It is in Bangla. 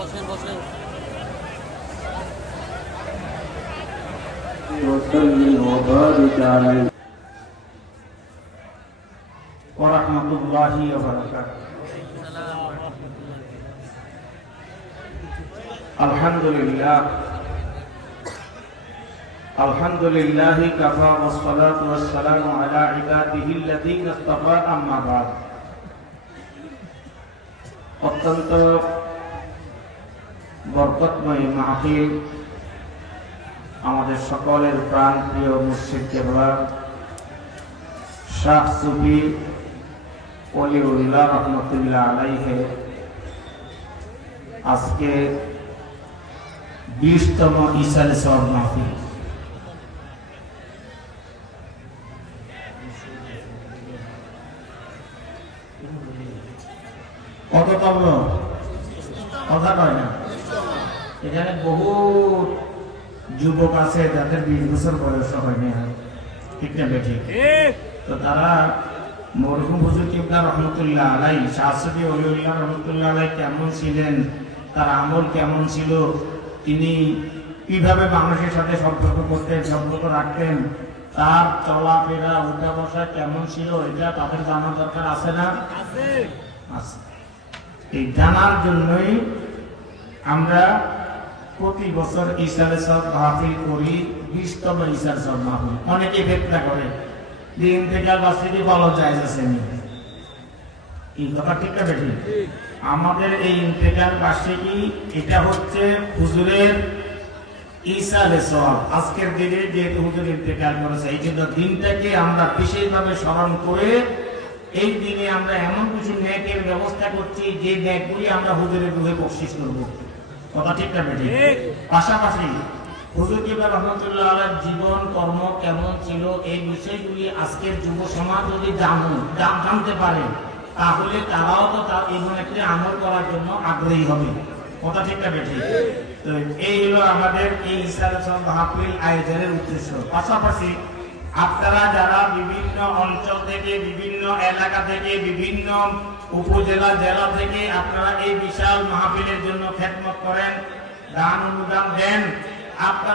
বসেন বসেন। وسلم وبارك عليه ورحمة الله وبركاته. الحمد لله كفى والصلاة والسلام على عباده الذين اصطفى أما بعد. অত্যন্ত বরকতময় মাহফিল, আমাদের সকলের প্রাণ প্রিয় মুর্শিদ কেবলা শাহ সুফি ওলিউল্লাহ রহমতুল্লাহ আলাইহি আজকে 20তম ইসালে সওয়াব মাহফিল। কততম কথা কয় না, এখানে বহু যুবক আছে যাদের 20 বছর বয়স হয়নি, ঠিক না বেঠিক? তো তারা মরহুম হুজুর কিবলা রহমতুল্লাহ আলাইহি, শাহ সুফি ওলিউল্লাহ রহমতুল্লাহ আলাইহি কেমন ছিলেন, তার আমল কেমন ছিল, তিনি কিভাবে মানুষের সাথে সম্পর্ক করতেন, সম্পর্ক রাখতেন, তার চলাফেরা উঠা বসা কেমন ছিল, এটা তাদের জানার দরকার আছে না? আছে। এই জানার জন্যই আমরা প্রতি বছর ইসালে সওয়াব মাহফিল করি। 20তম ইসালে সওয়াব মাহফিল। অনেকে ভেদনা করে দিন থেকে বাসিটি ভালো যায় আছে নি, এই কথা ঠিক না বেঠিক? আমাদের এই ইন্তেকাল বার্ষিকী, এটা হচ্ছে হুজুরের ইসালে সওয়াব। আজকের দিনে যেহেতু হুজুর ইন্তেকাল করেছে, এই জন্য দিনটাকে আমরা বিশেষভাবে স্মরণ করে এই দিনে আমরা এমন কিছু নেকের ব্যবস্থা করছি যে নেকগুলি আমরা হুজুরের রূহে বখশিশ করব। কথা ঠিক না বেঠিক? পাশাপাশি হুজুর কিবলা রহমতুল্লাহ আলাইহির জীবন কর্ম কেমন ছিল, এই বিষয়গুলি আজকের যুব সমাজ যদি জানতে পারে, তাহলে তারাও তো তার এই একটি আমল করার জন্য আগ্রহী হবে। কথা ঠিক না বেঠিক? তো এই হলো আমাদের এই ইসালে সওয়াব মাহফিল আয়োজনের উদ্দেশ্য। পাশাপাশি আপনারা যারা বিভিন্ন অঞ্চল থেকে, বিভিন্ন এলাকা থেকে, বিভিন্ন উপজেলা জেলা থেকে আপনারা এই বিশাল মাহফিলের জন্য খেদমত করেন, দান অনুদান দেন, আপনার